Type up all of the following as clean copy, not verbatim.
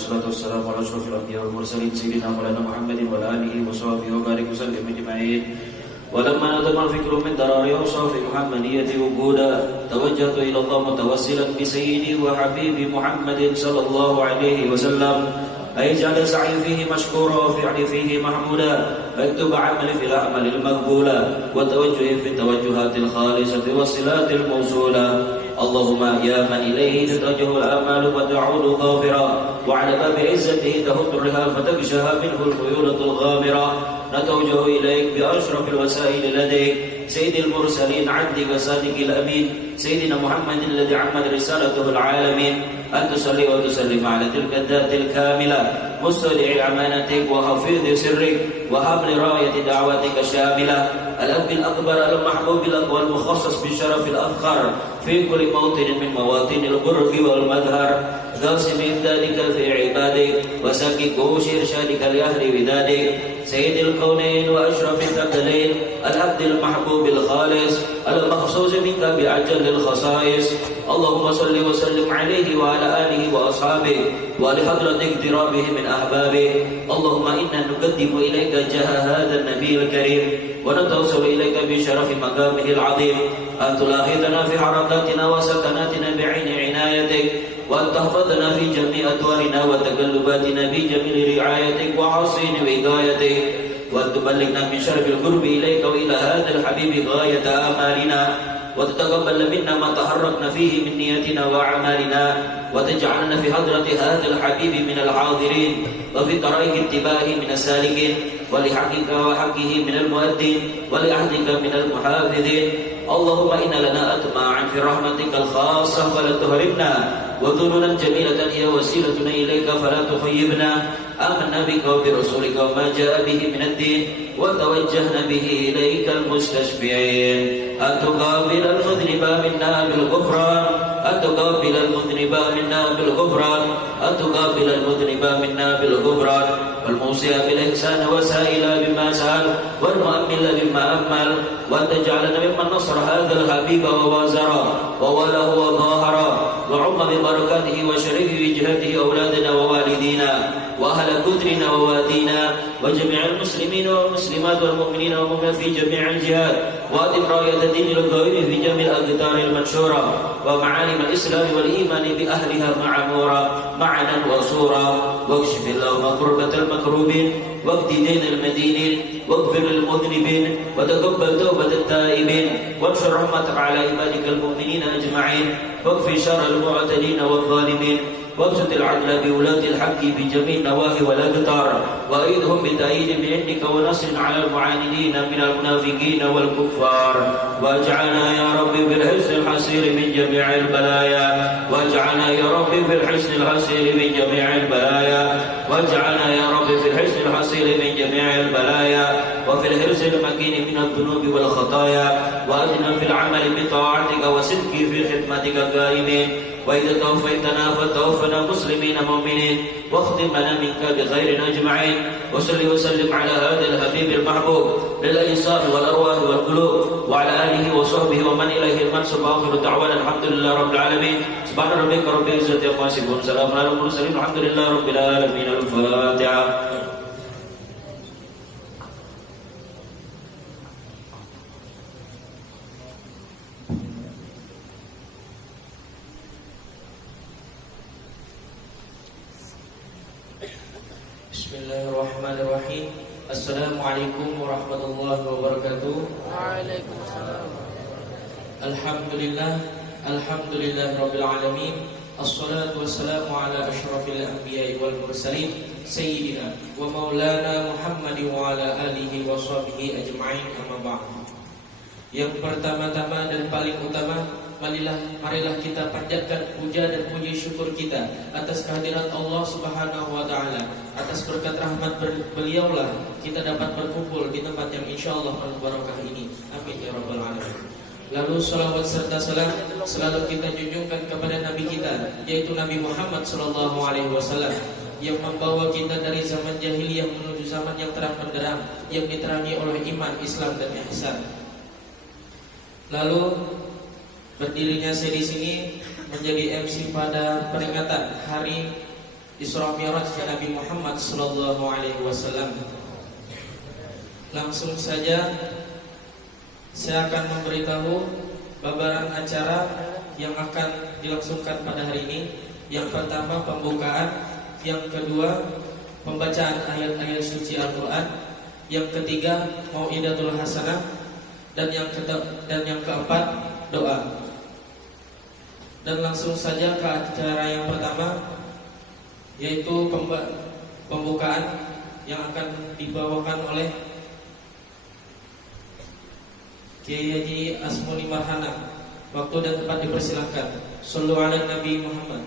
والصلاة والسلام على أشرف الأنبياء والمرسلين سيدنا مولانا محمد وعلى آله وصحبه وبارك وسلم أجمعين. ولما نظم الفكر من درار أوصاف محمدية وجودا توجهت إلى الله متوسلا بسيدي وحبيبي محمد صلى الله عليه وسلم أن يجعل سعي فيه مشكورا وفعل فيه محمودا، واكتب عملي في الأعمال المقبولة وتوجهي في التوجهات الخالصة والصلات الموصولة. اللهم يا من إليه تتوجه الآمال وتعود غافرا، وعلى باب عزته تهد الرحال فتغشاها منه الخيولة الغامرة، نتوجه إليك بأشرف الوسائل لديك سيد المرسلين عبدك صادق الأمين سيدنا محمد الذي عمت رسالته العالمين، أن تصلي وتسلم على تلك الذات الكاملة مستودع أمانتك وحفيظ سرك وحمل راية دعوتك الشاملة، الأب الأكبر المحبوب لك والمخصص بالشرف الأفخر في كل موطن من مواطن القرب والمظهر، غاصب إمدادك في عبادك وسكك ووش إرشادك لأهل ودادك، سيد الكونين وأشرف الثقلين، العبد المحبوب الخالص المخصوص منك بأجل الخصائص. اللهم صل وسلم عليه وعلى آله وأصحابه ولحضرة اقترابه من أحبابه. اللهم إنا نقدم إليك جاه هذا النبي الكريم ونتوصل إليك بشرف مقامه العظيم، أن تلاحظنا في حركاتنا وسكناتنا بعين عنايتك، وأن تحفظنا في جميع أدوارنا وتقلباتنا بجميل رعايتك وحسين وقايتك، وأن تبلغنا من شرف القرب إليك وإلى هذا الحبيب غاية آمالنا، وتتقبل منا ما تحركنا فيه من نيتنا وأعمالنا، وتجعلنا في حضرة هذا الحبيب من الحاضرين، وفي طريق اتباعه من السالكين، ولحقك وحقه من المؤدين، ولعهدك من المحافظين. اللهم إن لنا أطماعا في رحمتك الخاصة فلا تهرمنا، وذنونا جميلة هي وسيلتنا إليك فلا تخيبنا. آمنا بك وبرسولك وما جاء به من الدين، وتوجهنا به إليك المستشفعين، أن تقابل المذنب منا بالغفران، أن تقابل المذنب منا بالغفران، أن تقابل المذنب منا بالغفران، والموصي بالإحسان وسائل بما سأل، والمؤمل بما أمل، وأن تجعلنا ممن نصر هذا الحبيب ووازر ووله وظاهر، وعم ببركاته وشرف وجهته أولادنا ووالدينا وأهل كثرنا ووادينا وجميع المسلمين والمسلمات والمؤمنين والمؤمنات في جميع الجهات، وأدم راية الدين القويم في جميع الأقطار المنشورة، ومعالم الإسلام والإيمان بأهلها معمورة معنا وصورا، واكشف اللهم كربة المكروبين، واقض دين المدينين، واغفر للمذنبين، وتقبل توبة التائبين، وانشر رحمتك على عبادك المؤمنين أجمعين، واكفي شر المعتدين والظالمين، وابسط العدل بولاة الحق بجميع النواهي والأقطار، وأيدهم بتأييد من عندك ونصر على المعاندين من المنافقين والكفار، واجعلنا يا رب بالحسن الحصير من جميع البلايا، واجعلنا يا رب بالحسن الحصير من جميع البلايا، واجعلنا يا رب في الحسن الحصير من جميع البلايا، وفي الحرص المكين من الذنوب والخطايا، وأدنا في العمل بطاعتك وصدق في خدمتك قائمين، وإذا توفيتنا فتوفنا مسلمين مؤمنين، واختم لنا منك بخير أجمعين. وصل وسلم على هذا الحبيب المحبوب للأجساد والأرواح والقلوب، وعلى آله وصحبه ومن إليه المنسوب. آخر دعوانا الحمد لله رب العالمين. سبحان ربك رب العزة عما يصفون، سلام على المرسلين، الحمد لله رب العالمين. الفاتحة. Bismillahirrahmanirrahim. Assalamualaikum warahmatullahi wabarakatuh. Waalaikumsalam. Alhamdulillah, alhamdulillah rabbil alamin. Assalatu wassalamu ala asyrafil anbiya'i wal mursalin sayyidina wa maulana Muhammadin wa ala alihi wa sahbihi ajma'in, amma ba'd. Yang pertama-tama dan paling utama, marilah kita panjatkan puja dan puji syukur kita atas kehadirat Allah Subhanahu wa taala. Atas berkat rahmat beliaulah kita dapat berkumpul di tempat yang insyaallah penuh barakah ini. Amin ya rabbal alamin. Lalu salawat serta salam selalu kita junjungkan kepada nabi kita, yaitu Nabi Muhammad sallallahu alaihi wasallam, yang membawa kita dari zaman jahiliyah menuju zaman yang terang benderang, yang diterangi oleh iman, Islam dan ihsan. Lalu berdirinya saya di sini menjadi MC pada peringatan Hari Isra Mi'rajnya Nabi Muhammad sallallahu alaihi wasallam. Langsung saja saya akan memberitahu babaran acara yang akan dilangsungkan pada hari ini. Yang pertama pembukaan, yang kedua pembacaan ayat-ayat suci Al-Quran, yang ketiga mau'idatul hasanah, dan yang keempat doa. Dan langsung saja ke acara yang pertama, yaitu pembukaan yang akan dibawakan oleh Kiai Haji Asmuni Marhana. Waktu dan tempat dipersilahkan. Shallu ala Nabi Muhammad.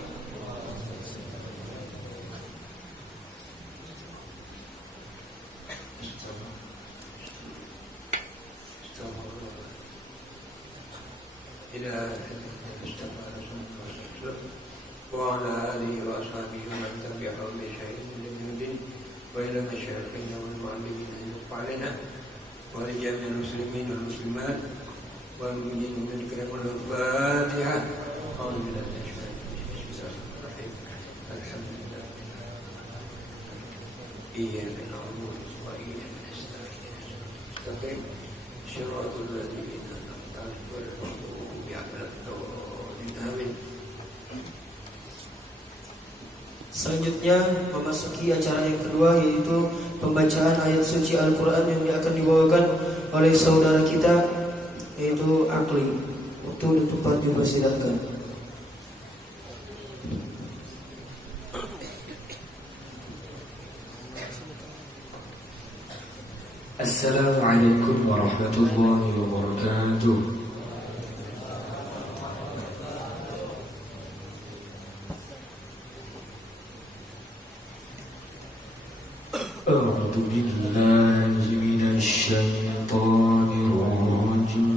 وعلى آله وأصحابه ومن تبعهم بشيء من الدين وإلى مشايخنا والمعلمين أن يرفع لنا ولجميع المسلمين والمسلمات والمؤمنين من الكرام والفاتحة. أعوذ بالله من الشيطان الرجيم. الحمد لله إياك نعبد وإياك نستعين صراط الذين أنعمت عليهم غير المغضوب عليهم ولا الضالين. آمين. Selanjutnya memasuki acara yang kedua, yaitu pembacaan ayat suci Al-Quran yang akan dibawakan oleh saudara kita, yaitu Akli. Waktu dan tempat dipersilahkan. Assalamualaikum warahmatullahi wabarakatuh. أعوذ بالله من الشيطان الرجيم.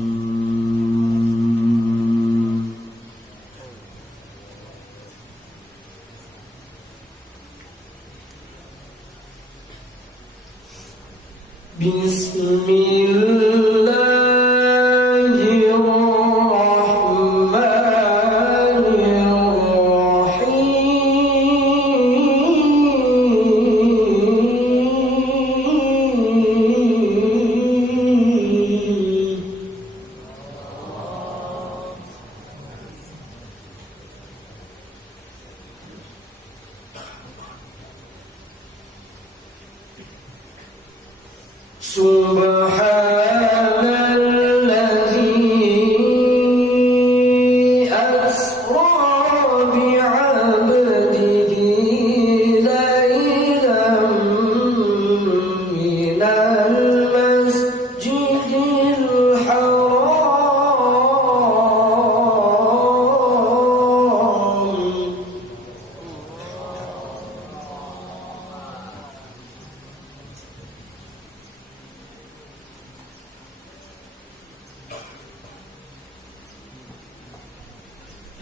بسم الله الرحمن الرحيم. سبحان الذي أسرى بعبده ليلا من المسجد الحرام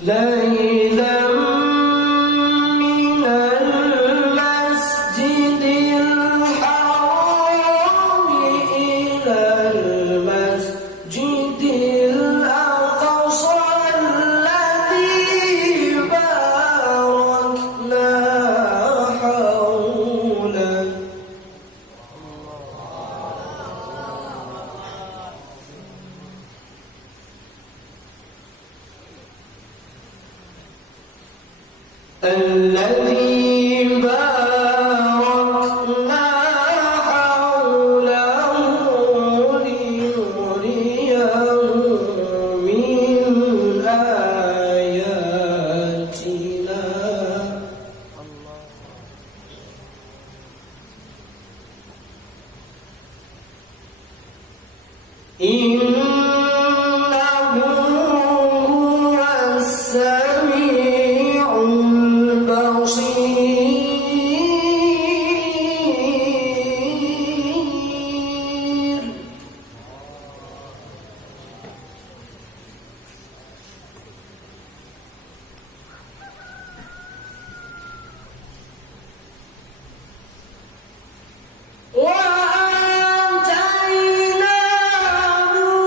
ليلا من المسجد الحرام إلى المسجد الأقصى الذي باركنا حوله. الذي باركنا حوله لنريه من آياتنا. إنه هو السميع البصير. وآتيناه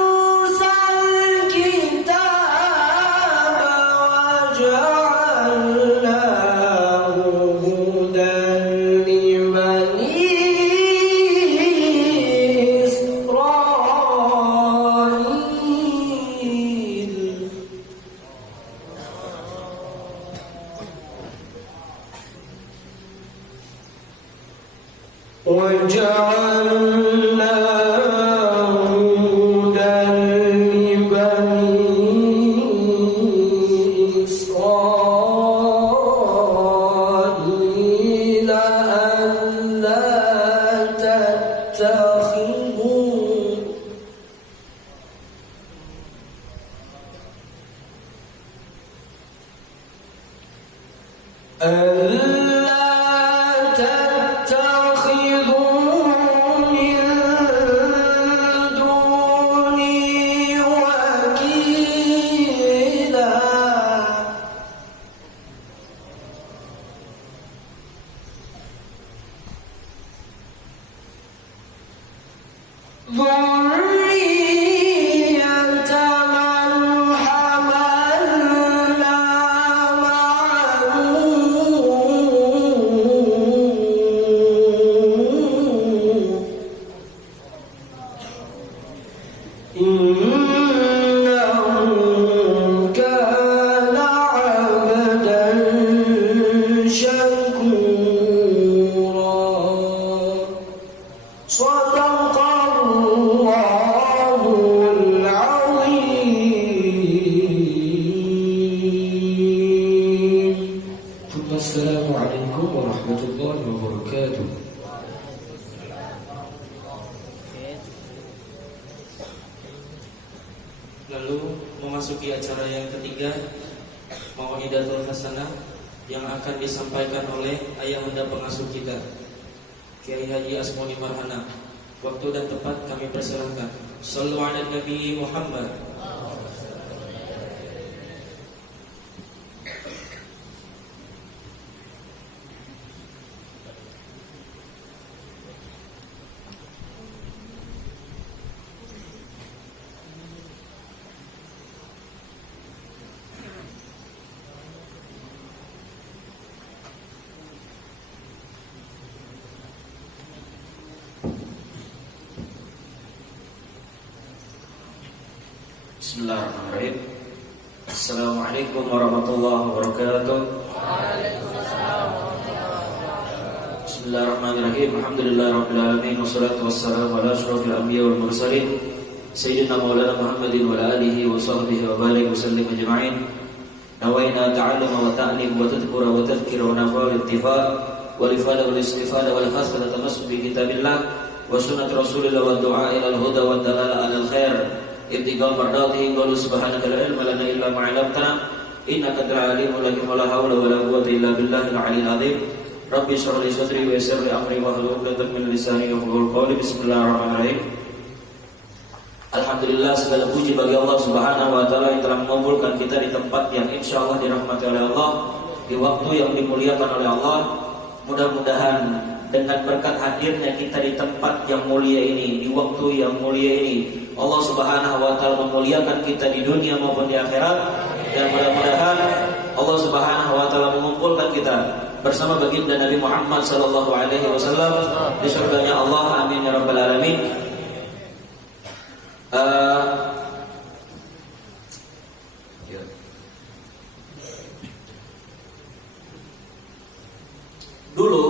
Assalamualaikum warahmatullahi wabarakatuh. Lalu memasuki acara yang ketiga, Mau'idatul Hasanah yang akan disampaikan oleh ayahanda pengasuh kita, Kiai Haji Asmoni Marhana. Waktu dan tempat kami persilahkan. Shallu ala Nabi Muhammad. Bismillahirrahmanirrahim. Assalamualaikum warahmatullahi wabarakatuh. Bismillahirrahmanirrahim. Alhamdulillahirabbil alamin wassalatu wassalamu ala asyrofil anbiya wal mursalin sayyidina maulana Muhammadin wa ala alihi wa sahbihi wa barik wa sallim ajma'in. Nawaina ta'alluma wa ta'lim wa tadhkura wa tadhkira wa nafa' wal ittifa' wal ifada wal istifada wal hasana tamassuk bi kitabillah wa sunnat rasulillah wa du'a ila al-huda wa dalala ala al-khair. Ibtiqal mardatihi qalu subhanaka la ilma lana illa ma 'allamtana innaka antal alimul hakim wa la haula wa la quwwata illa billahil 'aliyyil 'azim. Rabbi shrah li sadri wa yassir li amri wahlul 'uqdatam min lisani yafqahu qawli. Bismillahirrahmanirrahim. Alhamdulillah, segala puji bagi Allah Subhanahu wa taala yang telah mengumpulkan kita di tempat yang insyaallah dirahmati oleh Allah, di waktu yang dimuliakan oleh Allah. Mudah-mudahan dengan berkat hadirnya kita di tempat yang mulia ini, di waktu yang mulia ini, Allah Subhanahu wa taala memuliakan kita di dunia maupun di akhirat. Dan mudah-mudahan Allah Subhanahu wa taala mengumpulkan kita bersama baginda Nabi Muhammad sallallahu alaihi wasallam di surganya Allah. Amin ya rabbal alamin. Dulu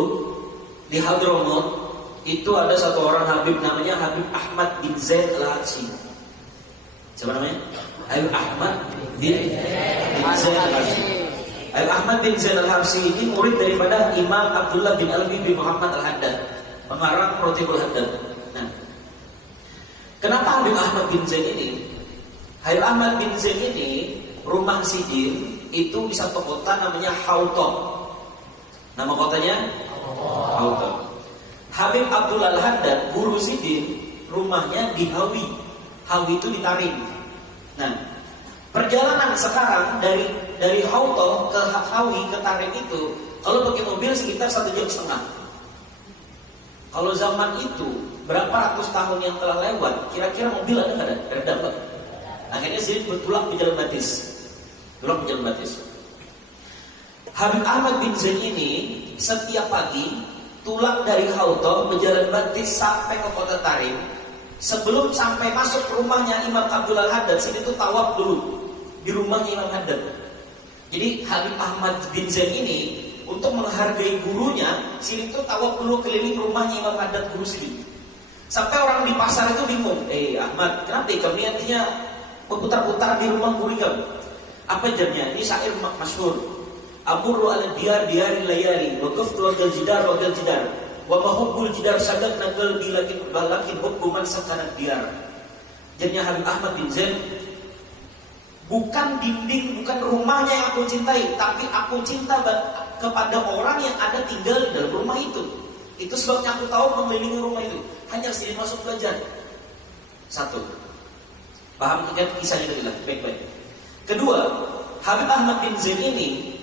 di Hadramaut itu ada satu orang Habib namanya Habib Ahmad bin Zaid Al-Habsyi. Siapa namanya? Habib Ahmad bin Zaid Al-Habsyi. Habib Ahmad bin Zaid Al-Habsyi ini murid daripada Imam Abdullah bin Alwi bin Muhammad Al-Haddad, pengarang Rotibul Haddad. Nah, kenapa Habib Ahmad bin Zaid ini? Habib Ahmad bin Zaid ini rumah Sidin itu di satu kota namanya Hauto. Nama kotanya Hauto. Habib Abdullah Al-Haddad, guru Sidin, rumahnya di Hawi. Hawi itu di Tarim. Nah, perjalanan sekarang dari Hauto ke Hawi ke Tarim itu kalau pakai mobil sekitar 1,5 jam. Kalau zaman itu berapa ratus tahun yang telah lewat, kira-kira mobil ada nggak ada? Ada nggak? Akhirnya Sidin berpulang ke Jalan Batis. Pulang ke Jalan Batis. Habib Ahmad bin Zaid ini setiap pagi tulang dari Hauto berjalan Batis sampai ke kota Tarim. Sebelum sampai masuk rumahnya Imam Abdullah Al-Haddad, Sidin itu tawaf dulu di rumahnya Imam Haddad. Jadi Habib Ahmad bin Zaid ini untuk menghargai gurunya, Sirin itu tawaf dulu keliling rumahnya Imam Haddad guru Sirin. Sampai orang di pasar itu bingung, Ahmad, kenapa kamu artinya berputar-putar di rumah guru kamu? Apa jamnya? Ini syair masyhur. Amurru ala diyar diyari layali, waqaftu waqal jidar waqal jidar, wa mahubbul jidar sadat nagal bilakin balakin hubbu man sakanat diyar. Jamnya Habib Ahmad bin Zain, bukan dinding, bukan rumahnya yang aku cintai, tapi aku cinta kepada orang yang ada tinggal di dalam rumah itu. Itu sebabnya aku tahu mengelilingi rumah itu. Hanya Sirin masuk belajar. Satu. Paham ingat kisahnya tadi lah, baik-baik. Kedua, Habib Ahmad bin Zain ini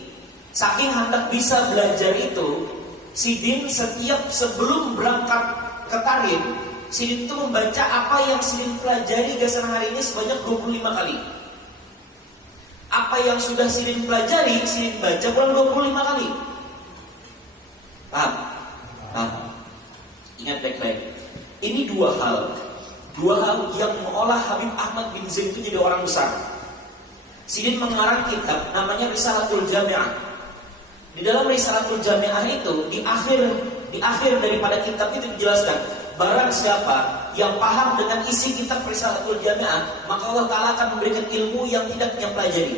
saking hendak bisa belajar itu, Sidin setiap sebelum berangkat ke Tarim, Sidin itu membaca apa yang Sidin pelajari gasan hari ini sebanyak 25 kali. Apa yang sudah Sidin pelajari, Sidin baca kurang 25 kali. Paham? Ingat baik-baik. Ini dua hal yang mengolah Habib Ahmad bin Zain itu jadi orang besar. Sidin mengarang kitab namanya Risalatul Jami'ah. Di dalam Risalatul Jami'ah itu di akhir daripada kitab itu dijelaskan, barang siapa yang paham dengan isi kitab Risalatul Jami'ah, maka Allah Ta'ala akan memberikan ilmu yang tidak dia pelajari.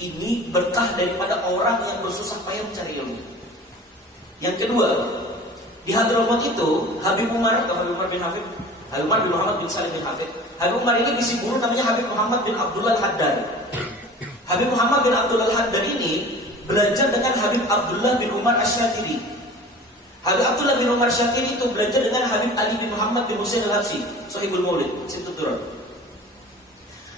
Ini berkah daripada orang yang bersusah payah mencari ilmu. Yang kedua, di Hadramaut itu Habib Umar bin Hafid, Habib Umar bin Muhammad bin Salim bin Hafid. Habib Umar ini bisi guru namanya Habib Muhammad bin Abdullah Al-Haddad. Habib Muhammad bin Abdullah Al-Haddad ini belajar dengan Habib Abdullah bin Umar Asy-Syatiri. Habib Abdullah bin Umar Asy-Syatiri itu belajar dengan Habib Ali bin Muhammad bin Husain Al-Habsyi, Sahibul Maulid, Sittut Durrar.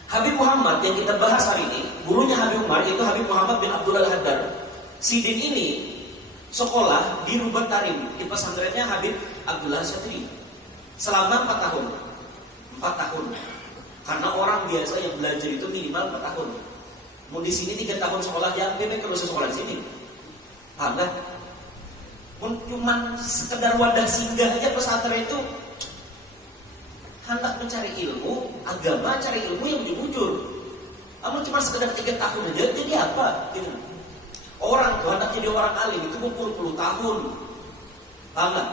Habib Muhammad yang kita bahas hari ini, gurunya Habib Umar itu Habib Muhammad bin Abdullah Al-Haddad. Sidin ini sekolah di Ruban Tarim, di pesantrennya Habib Abdullah Syatri selama 4 tahun. 4 tahun. Karena orang biasa yang belajar itu minimal 4 tahun. Mau di sini 3 tahun sekolah, ya bebek kalau sekolah di sini. Paham kan? Cuman sekedar wadah singgah aja pesantren itu hendak mencari ilmu agama, cari ilmu yang jujur. Namun cuma sekedar 3 tahun aja, jadi apa? Gitu. Orang tuh hendak jadi orang alim itu berpuluh-puluh tahun. Paham gak?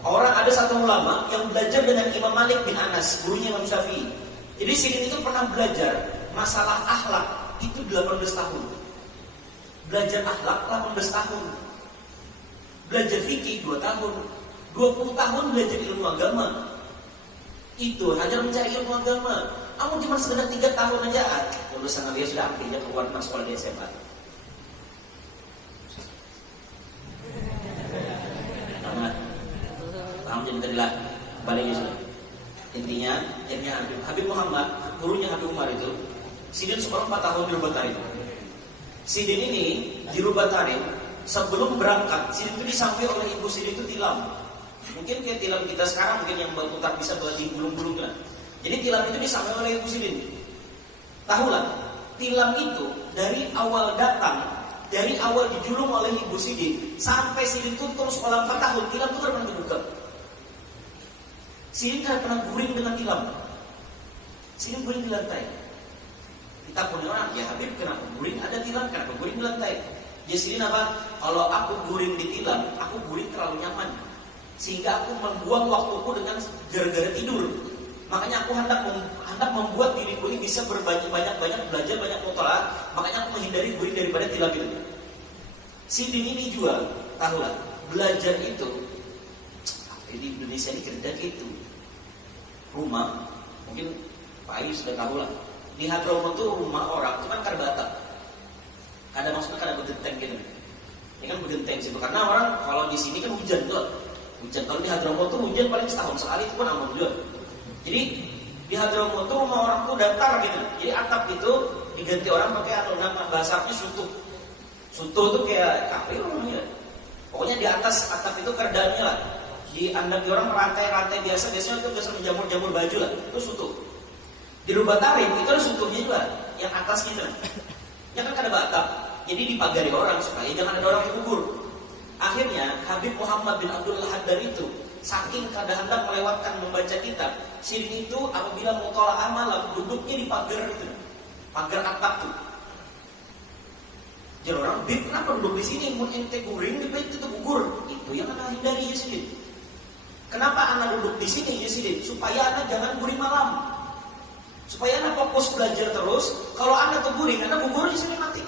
Orang ada satu ulama yang belajar dengan Imam Malik bin Anas, gurunya Imam Syafi'i. Jadi Sidin itu pernah belajar masalah akhlak itu 18 tahun. Belajar akhlak 18 tahun. Belajar fikih 2 tahun. 20 tahun belajar ilmu agama. Itu hanya mencari ilmu agama. Namun cuma sekedar 3 tahun aja. Lulusan dia sudah akhirnya keluar masuk sekolah di SMA. Paham jadi tadilah baliknya sudah. Intinya Habib Muhammad, gurunya Habib Umar itu, Sidin sekolah 4 tahun di Ruban Tarim. Sidin ini di Ruban Tarim sebelum berangkat, Sidin itu disampai oleh ibu Sidin itu tilam. Mungkin kayak tilam kita sekarang, mungkin yang berputar bisa berarti gulung-gulung lah. Jadi tilam itu disampai oleh ibu Sidin. Tahulah, tilam itu dari awal datang, dari awal dijulung oleh ibu Sidin sampai Sidin itu terus sekolah 4 tahun, tilam itu pernah dibuka. Sidin kan pernah guring dengan tilam. Sidin guring di lantai. Kita punya orang, ya Habib kenapa guring ada tilam, kenapa guring di lantai? Ya Sidin apa? Kalau aku guring di tilam, aku guring terlalu nyaman, sehingga aku membuang waktuku dengan gara-gara tidur. Makanya aku hendak membuat diriku ini bisa banyak belajar, banyak mutalaah. Makanya aku menghindari guring daripada tilam itu. Sidin ini juga tahulah, belajar itu di Indonesia ini kerja gitu. Rumah, mungkin Pak Ayu sudah tahu lah. Di Hadramaut itu rumah orang, cuman karbata. Ada maksudnya kada begenteng gitu. Ini kan begenteng sih, karena orang kalau di sini kan hujan tuh. Hujan, kalau di Hadramaut tuh hujan paling setahun sekali itu pun aman juga. Jadi di Hadramaut tuh rumah orang tuh datar gitu. Jadi atap itu diganti orang pakai atau nama bahasa Arabnya sutuh. Sutuh tuh kayak kafe rumahnya. Pokoknya di atas atap itu kerdanya lah. Di andang orang rantai-rantai biasanya itu biasa menjamur-jamur baju lah, itu sutuh. Di Ruban Tarim itu ada sutuhnya juga, yang atas gitu. Ya kan ada batap, jadi dipagari orang supaya jangan ada orang yang gugur. Akhirnya Habib Muhammad bin Abdullah Al-Haddad itu saking kada hendak melewatkan membaca kitab, Sidin itu apabila mutalaah malam duduknya di pagar itu, pagar atap tuh. Jadi orang, Bib kenapa duduk di sini? Mun ente guring, Bib itu gugur. Itu yang anak hindari Yazid. Kenapa anak duduk di sini Yazid? Supaya anak jangan guring malam. Supaya anak fokus belajar terus. Kalau anak guring, anak gugur di sini mati.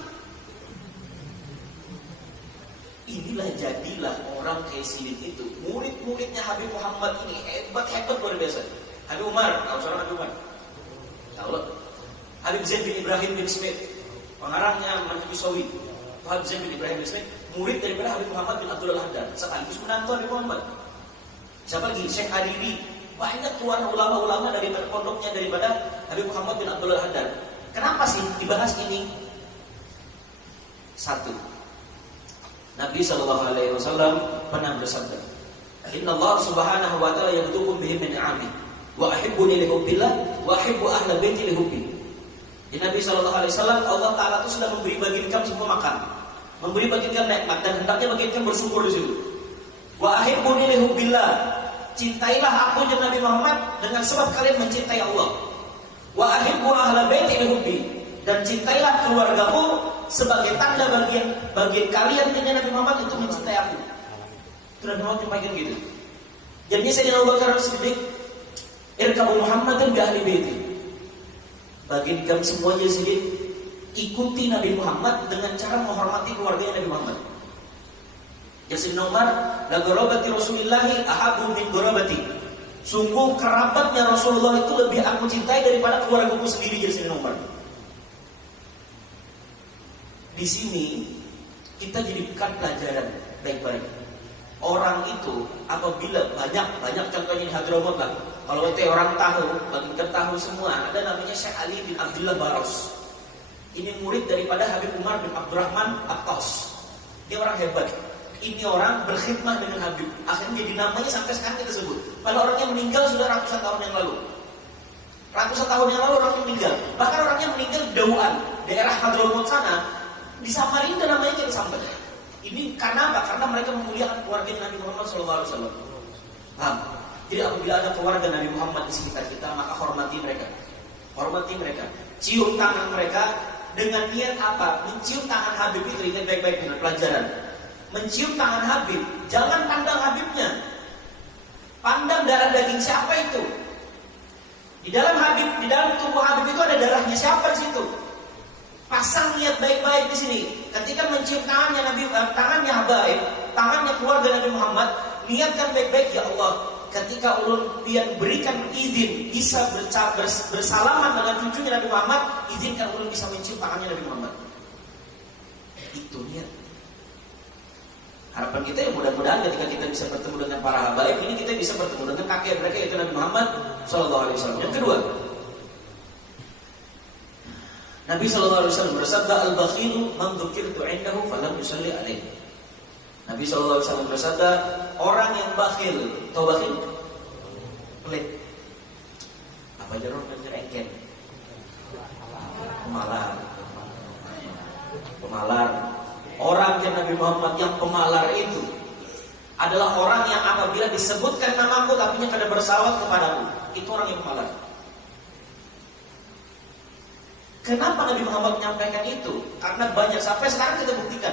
Inilah jadilah orang kayak Sidin itu. Murid-muridnya Habib Muhammad ini hebat-hebat luar biasa. Habib Umar, tahu seorang Habib Umar? Tahu lah. Habib Zain bin Ibrahim bin Smith, pengarangnya Manhaj Sawi. Habib Zain bin Ibrahim bin Smith, murid daripada Habib Muhammad bin Abdul Haddad, sekaligus menantu Habib Muhammad. Siapa lagi? Syekh Hariri. Banyak keluar ulama-ulama dari pondoknya daripada Habib Muhammad bin Abdul Haddad. Kenapa sih dibahas ini? Satu, Nabi SAW pernah bersabda, Inna Allah subhanahu wa ta'ala yabdukum bihim min ni'amih wa ahibbuni li hubbillah wa ahibbu ahla baiti li hubbi. Di Nabi SAW, Allah Ta'ala itu sudah memberi bagi kamu semua makan, memberi bagi kamu nikmat, dan hendaknya bagi kamu bersyukur di situ. Wa ahibbuni li hubbillah, cintailah aku dan Nabi Muhammad dengan sebab kalian mencintai Allah. Wa ahibbu ahla baiti li hubbi, dan cintailah keluargaku sebagai tanda bagian kalian dengan Nabi Muhammad itu mencintai aku. Itu Nabi Muhammad menyampaikan gitu. Jadinya Sayyidina Abu Bakar As-Siddiq, irkabu Muhammadan bi ahli baiti. Bagi kami semuanya Siddiq, ikuti Nabi Muhammad dengan cara menghormati keluarganya Nabi Muhammad. Ya Sayyidina Umar, la qarabati Rasulillahi ahabbu min qarabati. Sungguh kerabatnya Rasulullah itu lebih aku cintai daripada keluargaku sendiri, ya Sayyidina Umar. Di sini kita jadikan pelajaran baik-baik. Orang itu apabila banyak contohnya di Hadramaut lah. Kalau itu orang tahu, bagikan tahu semua. Ada namanya Syekh Ali bin Abdullah Baros. Ini murid daripada Habib Umar bin Abdurrahman At-Tas. Dia orang hebat. Ini orang berkhidmah dengan Habib. Akhirnya jadi namanya sampai sekarang kita sebut. Padahal orangnya meninggal sudah ratusan tahun yang lalu. Ratusan tahun yang lalu orangnya meninggal. Bahkan orangnya meninggal di Dauan, daerah Hadramaut sana. Di Samarinda namanya kita sampai. Ini karena apa? Karena mereka memuliakan keluarga Nabi Muhammad SAW. Paham? Jadi apabila ada keluarga Nabi Muhammad di sekitar kita, maka hormati mereka. Hormati mereka. Cium tangan mereka dengan niat apa? Mencium tangan Habib itu, ingat baik-baik dengan pelajaran. Mencium tangan Habib, jangan pandang Habibnya. Pandang darah daging siapa itu? Di dalam tubuh Habib itu ada darahnya siapa di situ? Pasang niat baik-baik di sini. Ketika mencium tangannya tangannya Habib, tangannya keluarga Nabi Muhammad, niatkan baik-baik, ya Allah, ketika ulun pian berikan izin bisa bersalaman dengan cucunya Nabi Muhammad, izinkan ulun bisa mencium tangannya Nabi Muhammad. Itu niat. Harapan kita ya mudah-mudahan ketika kita bisa bertemu dengan para habaib ini, kita bisa bertemu dengan kakek mereka yaitu Nabi Muhammad SAW. Yang kedua, Nabi SAW bersabda, al-bakhilu man dzukirtu 'indahu falam yusalli alaihi. Nabi SAW bersabda, orang yang bakhil, tahu bakhil? Pelit. Apa aja orang nyerengken? Pemalar. Orang yang Nabi Muhammad yang pemalar itu adalah orang yang apabila disebutkan namaku tapi kada bersalawat kepadaku. Itu orang yang pemalar. Kenapa Nabi Muhammad menyampaikan itu? Karena banyak, sampai sekarang kita buktikan.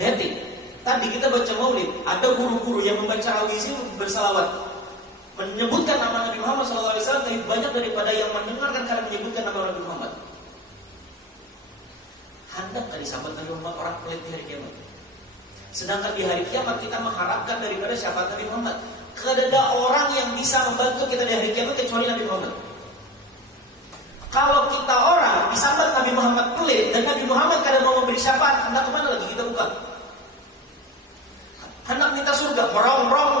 Lihat nih, tadi kita baca maulid, ada guru-guru yang membaca al-Wizi bersalawat, menyebutkan nama Nabi Muhammad SAW, tapi banyak daripada yang mendengarkan karena menyebutkan nama Nabi Muhammad. Hendak tadi sahabat Nabi Muhammad orang pelit di hari kiamat. Sedangkan di hari kiamat kita mengharapkan daripada sahabat Nabi Muhammad. Tidak ada orang yang bisa membantu kita di hari kiamat kecuali Nabi Muhammad. Kalau kita orang disambat Nabi Muhammad pelit dan Nabi Muhammad kadang mau memberi syafaat, hendak kemana lagi kita buka? Hendak minta surga, merong-rong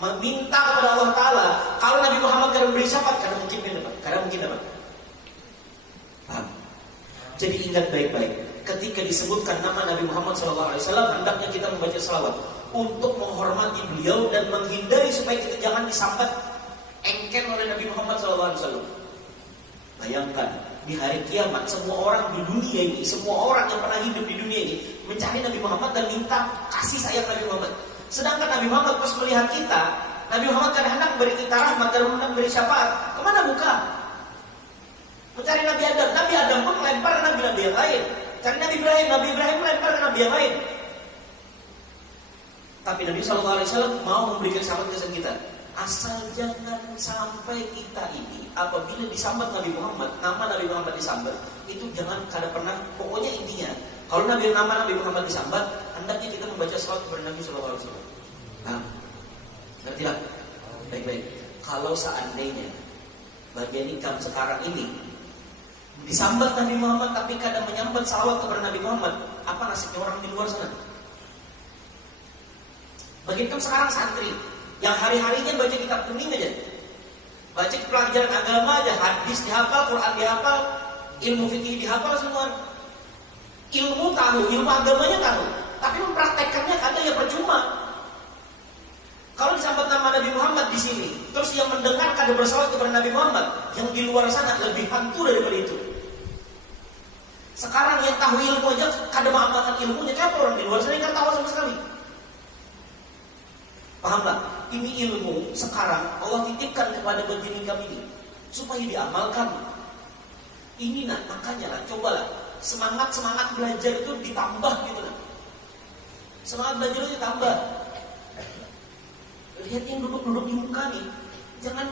meminta kepada Allah Ta'ala. Kalau Nabi Muhammad kadang memberi syafaat, kadang mungkin dapat. Paham? Jadi ingat baik-baik, ketika disebutkan nama Nabi Muhammad SAW, hendaknya kita membaca salawat untuk menghormati beliau dan menghindari supaya kita jangan disambat engken oleh Nabi Muhammad SAW. Bayangkan, di hari kiamat semua orang di dunia ini, semua orang yang pernah hidup di dunia ini mencari Nabi Muhammad dan minta kasih sayang Nabi Muhammad. Sedangkan Nabi Muhammad pas melihat kita, Nabi Muhammad kadang hendak memberi kita rahmat, kadang hendak memberi syafaat. Kemana buka? Mencari Nabi Adam. Nabi Adam pun melempar Nabi yang lain. Cari Nabi Ibrahim melempar ke Nabi yang lain. Tapi Nabi SAW mau memberikan syarat kesan kita. Asal jangan sampai kita ini apabila disambat Nabi Muhammad, nama Nabi Muhammad disambat, itu jangan kada pernah. Pokoknya intinya, kalau nama Nabi Muhammad disambat, hendaknya kita membaca salawat kepada Nabi SAW. Nah, ngerti lah? Baik-baik. Kalau seandainya bagian ikam sekarang ini disambat Nabi Muhammad tapi kadang menyambat salawat kepada Nabi Muhammad, apa nasibnya orang di luar sana? Bagian ikam sekarang santri yang hari-harinya baca kitab kuning aja, baca pelajaran agama aja, hadis dihafal, Quran dihafal, ilmu fikih dihafal semua, ilmu tahu, ilmu agamanya tahu, tapi mempraktekkannya kadang ya percuma. Kalau disambat nama Nabi Muhammad di sini, terus yang mendengar kada bersalawat kepada Nabi Muhammad, yang di luar sana lebih hantu daripada itu. Sekarang yang tahu ilmu aja kada mengamalkan ilmunya, siapa orang di luar sana yang kan tahu sama sekali? Pahamlah? Ini ilmu sekarang Allah titipkan kepada baginda kami ini supaya diamalkan. Ini makanya lah, cobalah semangat belajar itu ditambah gitu lah. Semangat belajar itu ditambah. Lihat yang duduk di muka nih, jangan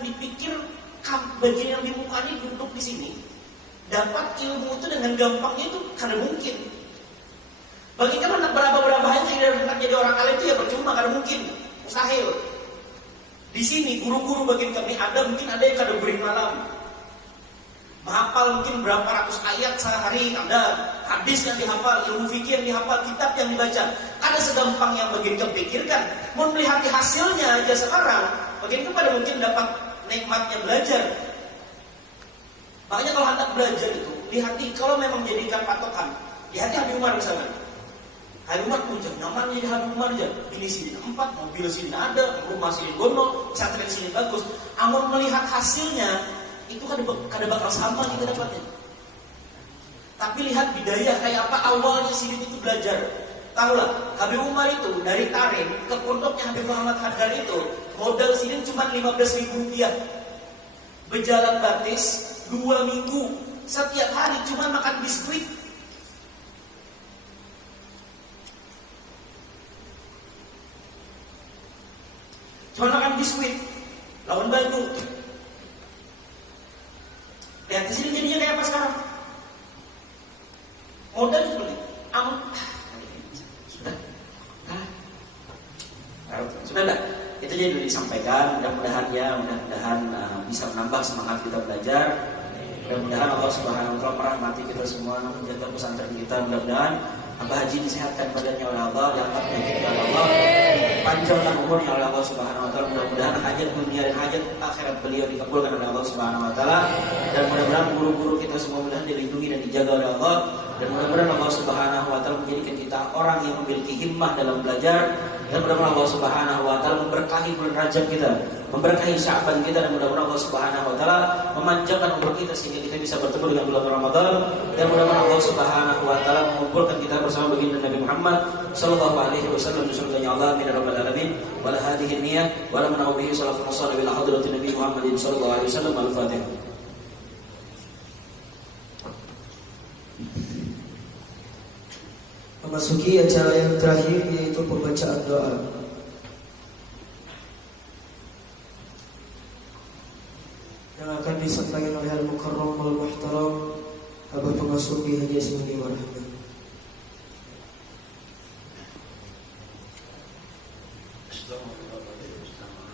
dipikir bagian yang di muka nih duduk di sini dapat ilmu itu dengan gampangnya, itu karena mungkin. Bagi kan berapa yang saya hendak jadi orang alim itu ya percuma, karena mungkin mustahil. Di sini guru-guru bagi kami mungkin ada yang kada beri malam, menghafal mungkin berapa ratus ayat sehari, ada hadis yang dihafal, ilmu fikih yang dihafal, kitab yang dibaca. Ada segampang yang bagian kepikirkan. Mau melihat hasilnya aja sekarang, bagian kepada mungkin dapat nikmatnya belajar. Makanya kalau hendak belajar itu, dihati kalau memang jadikan patokan, dihati Habib Umar misalnya. Habib Umar punya namanya jadi Habib Umar aja. Ini sini 4, mobil sini ada, rumah sini gono, pesantren sini bagus. Amun melihat hasilnya, itu kada bakal sama kita dapatnya. Tapi lihat bidayah kayak apa awalnya Sidin itu belajar. Tahulah, Habib Umar itu dari Tarim ke pondoknya Habib Muhammad Haddad itu modal Sidin cuma 15.000 rupiah. Berjalan batis 2 minggu, setiap hari cuma makan biskuit. Cuma makan biskuit, lawan baju. Lihat di sini jadinya kayak apa sekarang? Modal seperti sudah enggak? Itu jadi disampaikan. Mudah-mudahan bisa menambah semangat kita belajar. Mudah-mudahan Allah Subhanahu Wa Taala merahmati kita semua, menjaga pesantren kita. Mudah-mudahan Abah Haji disehatkan badannya oleh Allah, diangkat penyakitnya oleh Allah, panjangkan umurnya oleh Allah Subhanahu Wa Taala. Mudah-mudahan hajat dunia dan hajat akhirat beliau dikabulkan oleh Allah Subhanahu Wa Taala. Dan mudah-mudahan guru-guru kita semua mudah-mudahan dilindungi dan dijaga oleh Allah. Dan mudah-mudahan Allah Subhanahu Wa Taala menjadikan kita orang yang memiliki himmah dalam belajar. Dan mudah-mudahan Allah Subhanahu Wa Taala memberkahi bulan Rajab kita, memberkahi Sya'ban kita, dan mudah-mudahan Allah Subhanahu Wa Taala memanjangkan umur kita sehingga kita bisa bertemu dengan bulan Ramadan. Dan mudah-mudahan Allah Subhanahu Wa Taala mengumpulkan kita bersama baginda Nabi Muhammad sallallahu alaihi wasallam di surganya Allah. Amin ya rabbal alamin. Wala hadhihi niyyah wala manawihi sallallahu alaihi wasallam ila hadratin Nabi Muhammadin sallallahu alaihi wasallam. Al-Fatihah. Memasuki acara yang terakhir, yaitu pembacaan doa. Yang akan disampaikan oleh Al-Mukarram Wal-Muhtaram Abah Pengasuh Haji Asmani Warahmatullahi. Assalamualaikum warahmatullahi wabarakatuh.